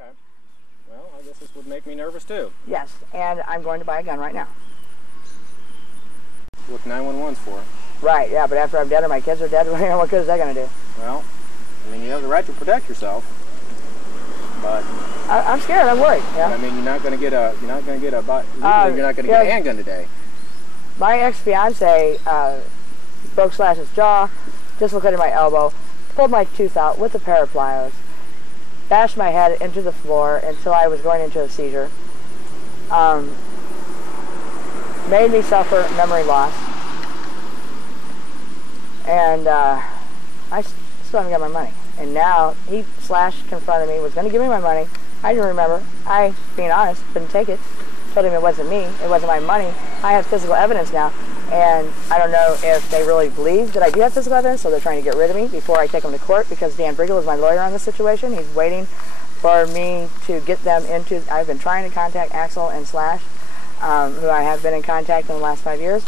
Okay. Well, I guess this would make me nervous too. Yes, and I'm going to buy a gun right now. What 911's for? Right, yeah, but after I'm dead or my kids are dead, what good is that going to do? Well, I mean, you have the right to protect yourself, but I'm scared. I'm worried. Yeah. I mean, you're not going to get a handgun today. My ex-fiance broke Slash's jaw, dislocated my elbow, pulled my tooth out with a pair of pliers, bashed my head into the floor until I was going into a seizure, made me suffer memory loss, and I still haven't got my money. And now Slash confronted me, was going to give me my money. I didn't remember. I, being honest, couldn't take it. Told him it wasn't me. It wasn't my money. I have physical evidence now. And I don't know if they really believe that I do have physical evidence, so they're trying to get rid of me before I take them to court, because Dan Briggle is my lawyer on this situation. He's waiting for me to get them into... I've been trying to contact Axel and Slash, who I have been in contact in the last 5 years.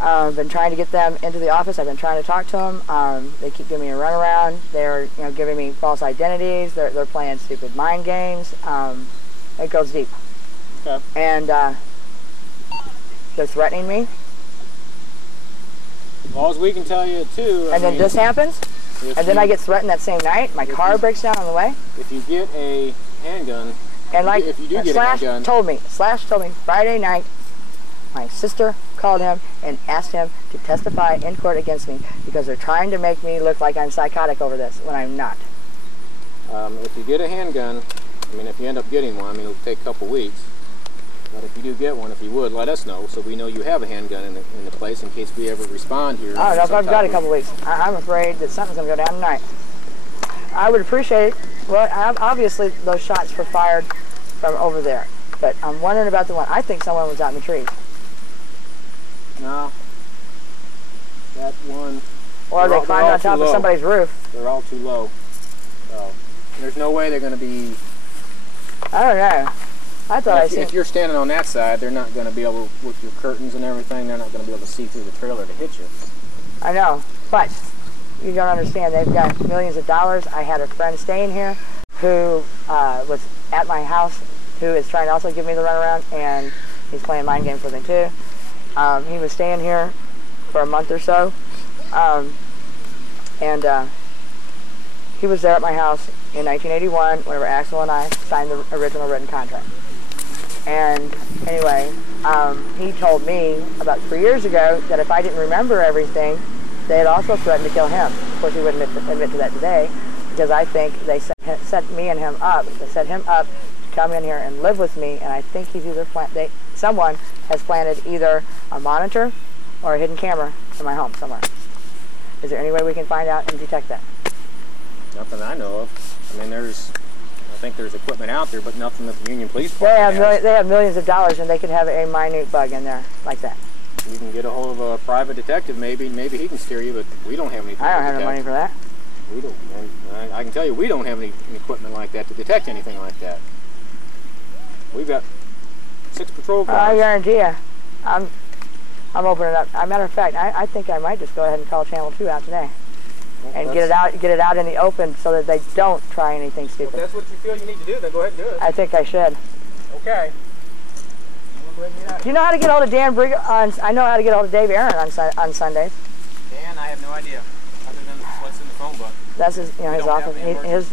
I've been trying to get them into the office. I've been trying to talk to them. They keep giving me a runaround. They're giving me false identities. They're playing stupid mind games. It goes deep. Okay. And they're threatening me. All we can tell you too. And then this happens, and then I get threatened that same night. My car breaks down on the way. If you get a handgun, and like if you do get Slash a handgun, Slash told me Friday night, my sister called him and asked him to testify in court against me because they're trying to make me look like I'm psychotic over this when I'm not. If you get a handgun, I mean, if you end up getting one, I mean, it'll take a couple weeks. But if you do get one, if you would, let us know so we know you have a handgun in the place in case we ever respond here. I don't know if I've got a couple weeks. I'm afraid that something's going to go down tonight. I would appreciate it. Well, obviously those shots were fired from over there, but I'm wondering about the one. I think someone was out in the trees. No. That one. Or they climbed on top of somebody's roof. They're all too low. So there's no way they're going to be. I don't know. I thought if you're standing on that side, they're not going to be able, with your curtains and everything, they're not going to be able to see through the trailer to hit you. I know, but you don't understand. They've got millions of dollars. I had a friend staying here who was at my house who is trying to also give me the runaround, and he's playing mind games with me too. He was staying here for a month or so, and he was there at my house in 1981 whenever Axel and I signed the original written contract. And anyway, he told me about 3 years ago that if I didn't remember everything, they had also threatened to kill him. Of course, he wouldn't admit to that today, because I think they set me and him up. They set him up to come in here and live with me, and I think he's either someone has planted either a monitor or a hidden camera in my home somewhere. Is there any way we can find out and detect that? Nothing I know of. I mean, I think there's equipment out there, but nothing that the Union Police Department has. They have millions of dollars, and they could have a minute bug in there like that. You can get a hold of a private detective, maybe he can steer you, but we don't have anything. I don't have no money for that. We don't, and I can tell you, we don't have any equipment like that to detect anything like that. We've got 6 patrol cars. I guarantee you, I'm opening up. As a matter of fact, I think I might just go ahead and call Channel 2 out today. Well, and get it out in the open so that they don't try anything stupid. Well, if that's what you feel you need to do, then go ahead and do it. I think I should. Okay. Go ahead and get out. Do you know how to get hold of Dan Briggle? I know how to get hold of Dave Aaron on Sundays. Dan, I have no idea, other than what's in the phone book. That's his office.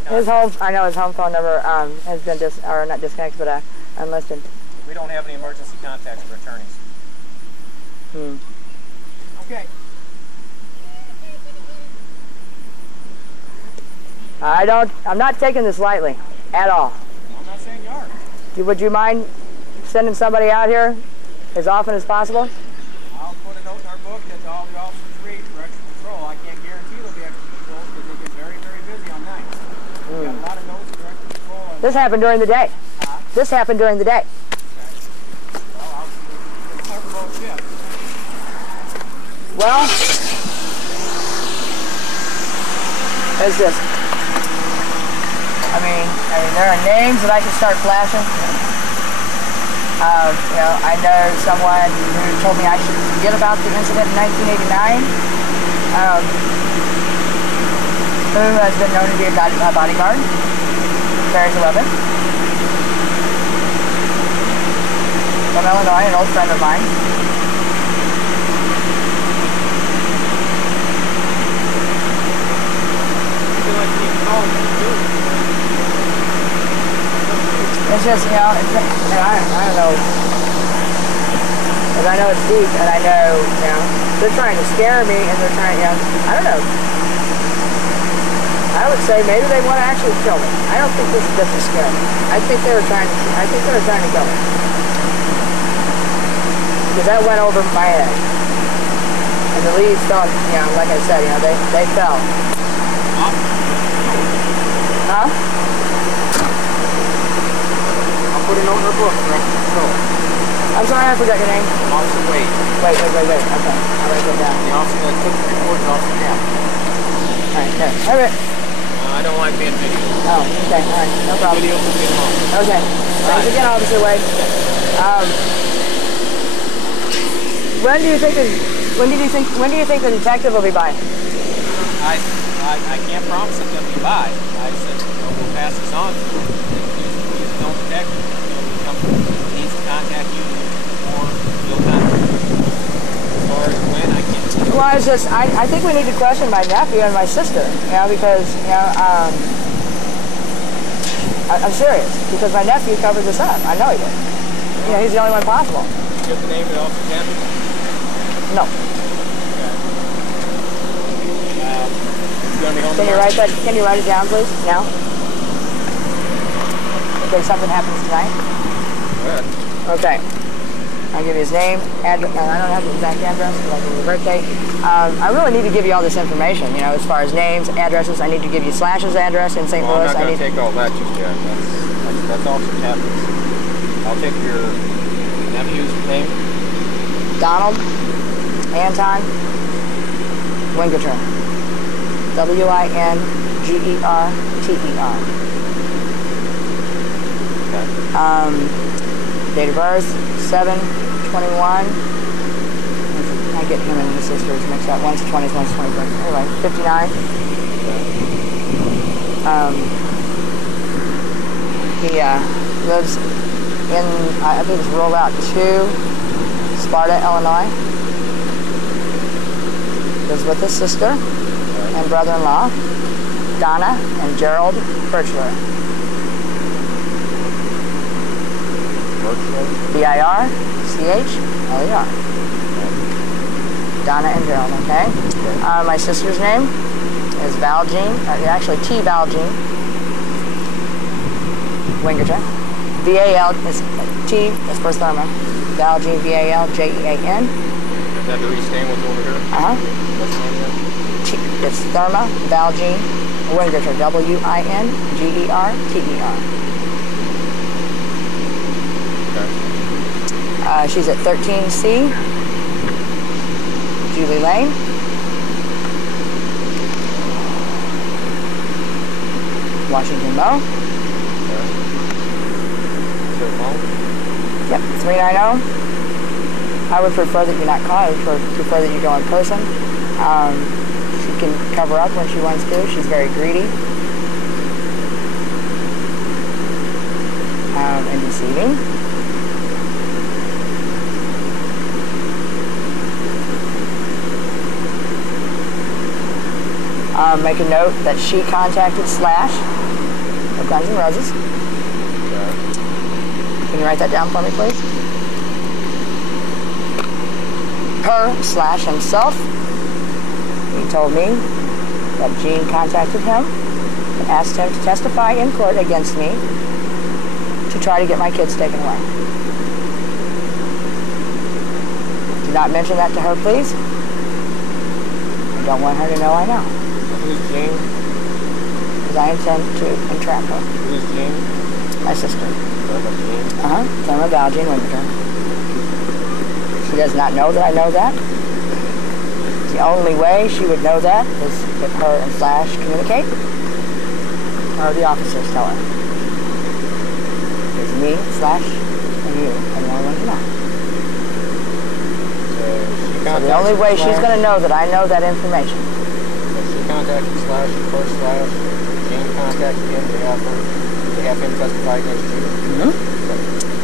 His home. I know his home phone number has been not disconnected, but unlisted. We don't have any emergency contacts for attorneys. Okay. I'm not taking this lightly at all. I'm not saying you are. Would you mind sending somebody out here as often as possible? I'll put a note in our book that all the officers read for extra patrol. I can't guarantee there'll be extra patrol because they get very, very busy on nights. We've got a lot of notes for extra patrol. This happened during the day. This happened during the day. Okay. Well, I'll cover both shifts. Well, there's this. I mean, there are names that I can start flashing. I know someone who told me I should forget about the incident in 1989, who has been known to be a bodyguard. Mary's 11. From Illinois, an old friend of mine. It's just, you know, and I don't know. Because I know it's deep, and I know, you know, they're trying to scare me, and they're trying, you know, I don't know. I would say maybe they want to actually kill me. I don't think this is just to scare me. I think they were trying to kill me. Because that went over my head. And the leaves fell, you know, like I said, you know, they fell. Huh? I'll put a note in her book. I'm sorry, I forgot your name. Officer Wade. Wait. Okay, I'll write that down. The officer that took the report is Officer Cap. Alright, here. Have it. I don't like being videoed. Oh, okay, alright, no problem. Videos will get them off. Okay. Thanks again, Officer Wade. When do you think the detective will be by? I can't promise that they'll be by. I said, you know, we'll pass this on to him. He's no detective. He needs to contact you, or you'll contact him. As far as when, I can't. Well, I think we need to question my nephew and my sister, you know, because, you know, I'm serious, because my nephew covered this up. I know he did. You know, he's the only one possible. You have the name of the officer captain? No. Okay. He's going to be home tomorrow? Can you write it down, please, now? In case something happens tonight? Go ahead. Okay. I'll give you his name, address. I don't have the exact address, but I'll give you the birthday. I really need to give you all this information, you know, as far as names, addresses. I need to give you Slash's address in St. Louis. I'm not going to take all that just yet. That's Officer Captain's. I'll take your nephew's name. Donald Anton Wingerter. Wingerter. Okay. Date of birth, 7/21. I get him and his sisters mixed up. One's 20s, one's 21st. Anyway, 59. He lives in, I think it's Roll Out 2, Sparta, Illinois. Lives with his sister and brother-in-law, Donna and Gerald Birchler. Birchler? Donna and Gerald, okay? My sister's name is Val Jean, actually T. Val Jean Wingerton. V-A-L is T is for Therma. Val Jean, V-A-L-J-E-A-N. Is that the reason staying with over here? Uh-huh. It's Therma Val Jean Wingerter, W-I-N-G-E-R-T-E-R. Okay. She's at 13C, Julie Lane. Washington Mo. Yep, 390. I would prefer that you not call. I would prefer that you go in person. She can cover up when she wants to. She's very greedy. And deceiving. Make a note that she contacted Slash of Guns N' Roses. Okay. Can you write that down for me, please? Her, Slash himself, he told me that Gene contacted him and asked him to testify in court against me to try to get my kids taken away. Do not mention that to her, please. I don't want her to know I know. Who's Jean? Because I intend to entrap her. Who's Jean? My sister. Jean? Thelma Val Jean Wingerter. She does not know that I know that. The only way she would know that is if her and Slash communicate, or the officers tell her. It's me, Slash, and you are the only ones who know. So the only way she's going to know that I know that information. So she contacted Slash, of course Slash, Jean contacted him to have her, to have him testify against you?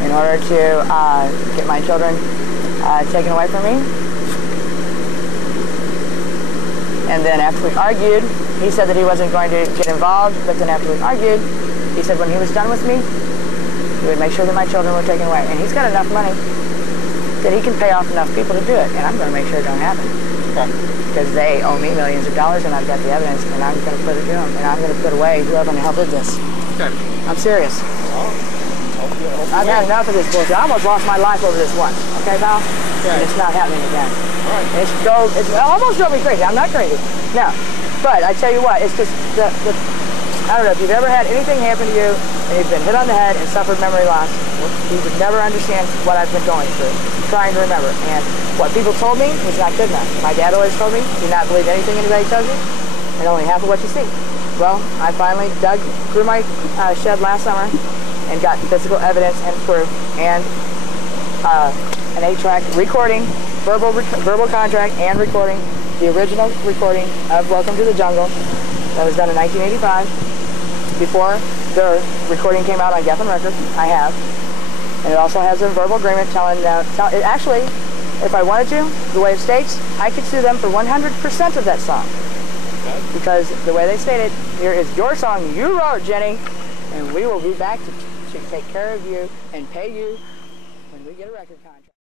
In order to get my children taken away from me. And then after we argued, he said that he wasn't going to get involved, but then after we argued, he said when he was done with me, he would make sure that my children were taken away. And he's got enough money that he can pay off enough people to do it, and I'm going to make sure it don't happen. Okay. Because they owe me millions of dollars, and I've got the evidence, and I'm going to put it to them, and I'm going to put away whoever the hell did this. Okay. I'm serious. Well, I've had enough of this bullshit. I almost lost my life over this once. Okay, pal? Okay. And it's not happening again. All right. It almost drove me crazy. I'm not crazy. No. But I tell you what, it's just I don't know, if you've ever had anything happen to you and you've been hit on the head and suffered memory loss, you would never understand what I've been going through, trying to remember. And what people told me was not good enough. My dad always told me, do not believe anything anybody tells you, and only half of what you see. Well, I finally dug through my shed last summer and got physical evidence and proof and an 8-track recording, verbal contract and recording, the original recording of Welcome to the Jungle that was done in 1985 before the recording came out on Geffen Records. I have. And it also has a verbal agreement telling it actually, if I wanted to, the way it states, I could sue them for 100% of that song. Okay. Because the way they stated, here is your song you wrote, Jenny, and we will be back to take care of you and pay you when we get a record contract.